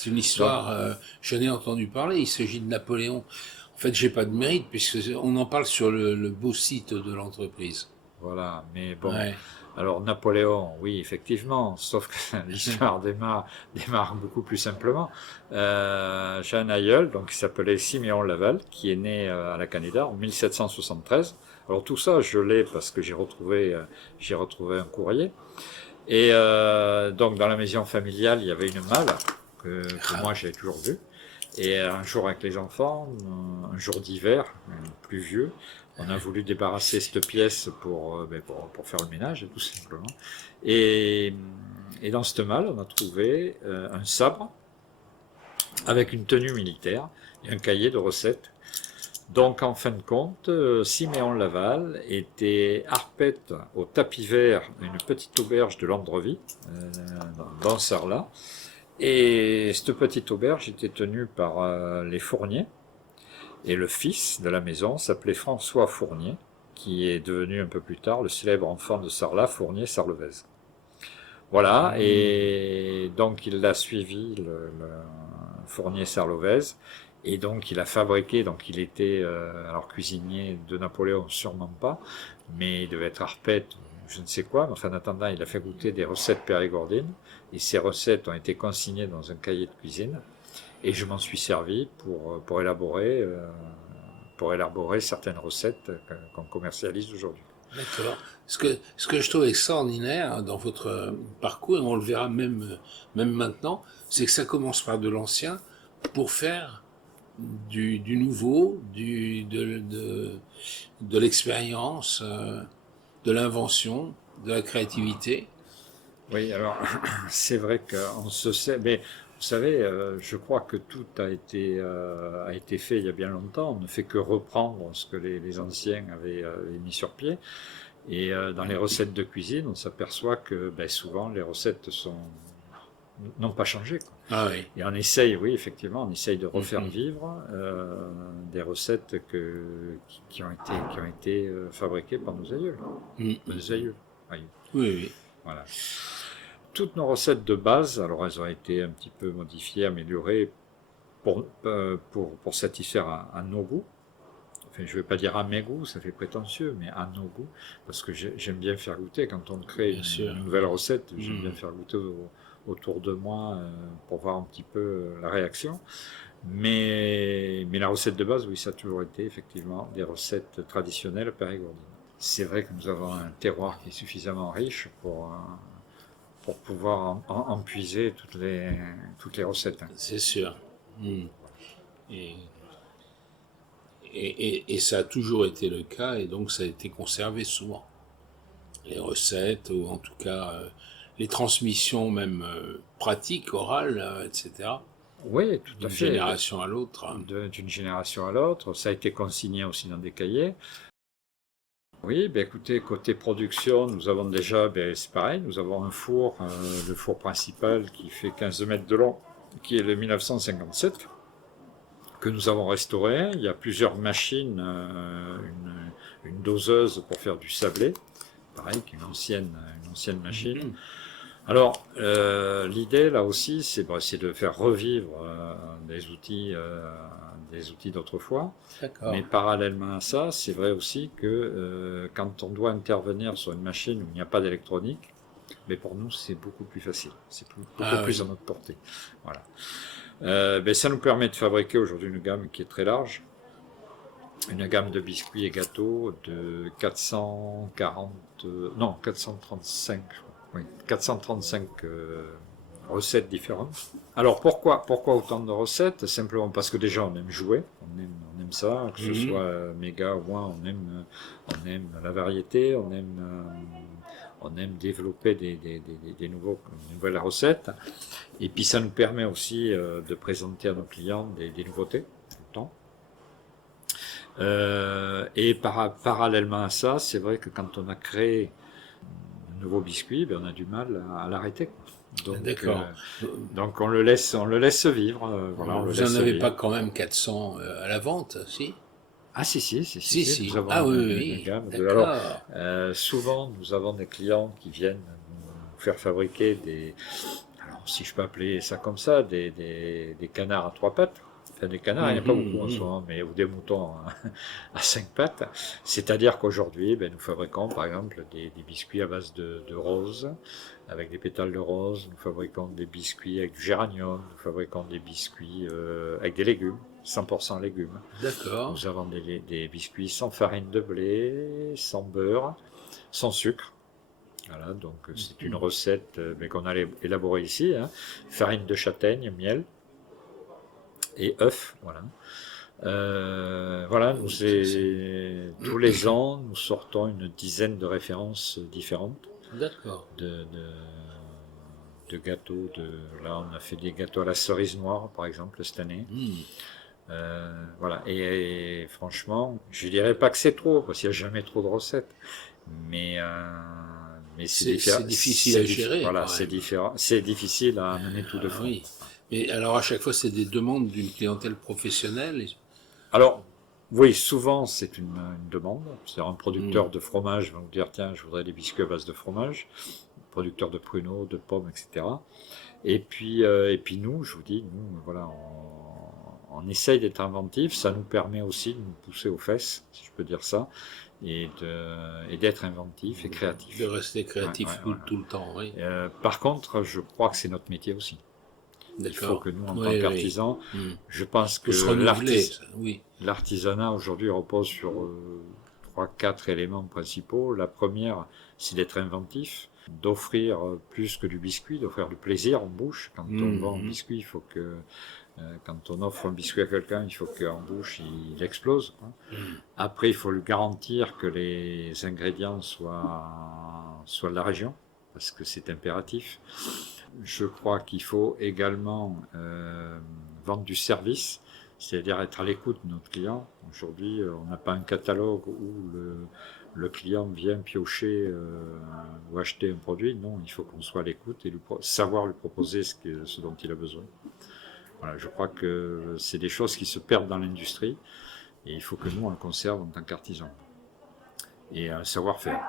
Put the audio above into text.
C'est une Donc, histoire, j'en ai entendu parler, il s'agit de Napoléon. En fait, j'ai pas de mérite, puisqu'on en parle sur le beau site de l'entreprise. voilà, mais bon, Ouais. alors Napoléon, oui, effectivement, sauf que l'histoire démarre beaucoup plus simplement. J'ai un aïeul, donc qui s'appelait Siméon Laval, qui est né à la Canéda en 1773. Alors tout ça, je l'ai parce que j'ai retrouvé un courrier. Et donc dans la maison familiale, il y avait une malle que moi j'ai toujours vue. Et un jour avec les enfants, un jour d'hiver, pluvieux, on a voulu débarrasser cette pièce pour faire le ménage, tout simplement. Et, et dans cette malle, on a trouvé un sabre avec une tenue militaire et un cahier de recettes. Donc en fin de compte, Siméon Laval était arpète au tapis vert d'une petite auberge de Landrevie, dans Sarlat. Et cette petite auberge était tenue par les Fournier. Et le fils de la maison s'appelait François Fournier, qui est devenu un peu plus tard le célèbre enfant de Sarlat, Fournier-Sarlevez. Voilà, et donc il l'a suivi, le Fournier-Sarlevez, et donc il a fabriqué, donc il était alors cuisinier de Napoléon, sûrement pas, mais il devait être arpète, je ne sais quoi, mais enfin en attendant il a fait goûter des recettes périgordines, et ces recettes ont été consignées dans un cahier de cuisine, et je m'en suis servi pour élaborer certaines recettes qu'on commercialise aujourd'hui. D'accord. Ce que je trouve extraordinaire dans votre parcours, et on le verra même maintenant, c'est que ça commence par de l'ancien pour faire du nouveau, de l'expérience, de l'invention, de la créativité. Oui, alors c'est vrai qu'on se sait, mais vous savez, je crois que tout a été fait il y a bien longtemps. On ne fait que reprendre ce que les anciens avaient mis sur pied. Et dans les recettes de cuisine, on s'aperçoit que souvent les recettes n'ont pas changé, quoi. Ah oui. Et on essaye, oui, effectivement, on essaye de refaire Mhm. vivre des recettes qui ont été fabriquées par nos aïeuls. Nos aïeuls. Aïeux. Oui, oui. Voilà. Toutes nos recettes de base, alors elles ont été un petit peu modifiées, améliorées pour satisfaire à nos goûts. Enfin, je ne vais pas dire à mes goûts, ça fait prétentieux, mais à nos goûts, parce que j'aime bien faire goûter. Quand on crée Bien sûr. une nouvelle recette, j'aime bien Mhm. faire goûter autour de moi pour voir un petit peu la réaction. Mais la recette de base, oui, ça a toujours été effectivement des recettes traditionnelles périgourdines. C'est vrai que nous avons un terroir qui est suffisamment riche pour pouvoir en puiser toutes les recettes. C'est sûr. Mhm. Et, et ça a toujours été le cas, et donc ça a été conservé souvent. Les recettes, ou en tout cas les transmissions même pratiques, orales, etc., Oui, tout à d'une fait. génération à l'autre. D'une génération à l'autre. Ça a été consigné aussi dans des cahiers. Oui, écoutez, côté production, nous avons déjà, c'est pareil, nous avons un four, le four principal qui fait 15 mètres de long, qui est le 1957, que nous avons restauré. Il y a plusieurs machines, une doseuse pour faire du sablé, pareil, qui est une ancienne machine. Mhm. Alors, l'idée là aussi, c'est de faire revivre des outils d'autrefois. Mais D'accord. parallèlement à ça, c'est vrai aussi que quand on doit intervenir sur une machine où il n'y a pas d'électronique, mais pour nous c'est beaucoup plus facile, beaucoup Ah plus à oui. notre portée. Voilà. Ça nous permet de fabriquer aujourd'hui une gamme qui est très large, une gamme de biscuits et gâteaux de 440, non 435, je crois. Oui, 435 recettes différentes. Alors pourquoi autant de recettes? Simplement parce que déjà on aime jouer, on aime ça, que ce Mhm. soit méga ou moins, on aime la variété, on aime développer des nouvelles recettes. Et puis ça nous permet aussi de présenter à nos clients des nouveautés tout le temps. Et parallèlement à ça, c'est vrai que quand on a créé un nouveau biscuit, on a du mal à l'arrêter, quoi. Donc, D'accord. donc on le laisse vivre. Voilà, on le Vous en laisse avez pas vivre. quand même 400 à la vente, si? Ah Si, si, nous si. avons Ah oui, oui, une oui. gamme de. Alors, D'accord. souvent, nous avons des clients qui viennent nous faire fabriquer des. Alors, si je peux appeler ça comme ça, des canards à 3 pattes. Enfin, des canards, il n'y en a pas beaucoup en ce moment, mais, ou des moutons à 5 pattes. C'est-à-dire qu'aujourd'hui, nous fabriquons par exemple des biscuits à base de rose, avec des pétales de rose. Nous fabriquons des biscuits avec du géranium. Nous fabriquons des biscuits avec des légumes, 100% légumes. D'accord. Nous avons des biscuits sans farine de blé, sans beurre, sans sucre. Voilà, donc c'est une recette mais qu'on a élaborée ici. Hein. Farine de châtaigne, miel et œufs. Voilà. Voilà, tous les ans, nous sortons une dizaine de références différentes. D'accord. De gâteaux. Là, on a fait des gâteaux à la cerise noire, par exemple, cette année. Voilà. Et franchement, je dirais pas que c'est trop, parce qu'il n'y a jamais trop de recettes. Mais c'est difficile à gérer. Voilà, c'est différent. C'est difficile à amener tout de front. Oui. Mais alors à chaque fois, c'est des demandes d'une clientèle professionnelle. Alors, oui, souvent c'est une demande. C'est-à-dire un producteur de fromage va nous dire tiens, je voudrais des biscuits à base de fromage. Producteur de pruneaux, de pommes, etc. Et puis nous, je vous dis, nous, voilà, on essaye d'être inventif. Ça nous permet aussi de nous pousser aux fesses, si je peux dire ça. Et d'être inventif et créatif. De rester créatif tout le temps, oui. Par contre, je crois que c'est notre métier aussi. Il faut que nous, en tant qu'artisans, je pense que l'artisanat aujourd'hui repose sur 3-4 éléments principaux. La première, c'est d'être inventif, d'offrir plus que du biscuit, d'offrir du plaisir en bouche. Quand on vend un biscuit, il faut que quand on offre un biscuit à quelqu'un, il faut qu'en bouche, il explose. Après, il faut lui garantir que les ingrédients soient de la région, parce que c'est impératif. Je crois qu'il faut également vendre du service, c'est-à-dire être à l'écoute de notre client. Aujourd'hui, on n'a pas un catalogue où le client vient piocher ou acheter un produit. Non, il faut qu'on soit à l'écoute et savoir lui proposer ce dont il a besoin. Voilà, je crois que c'est des choses qui se perdent dans l'industrie et il faut que nous, on le conserve en tant qu'artisans et un savoir-faire.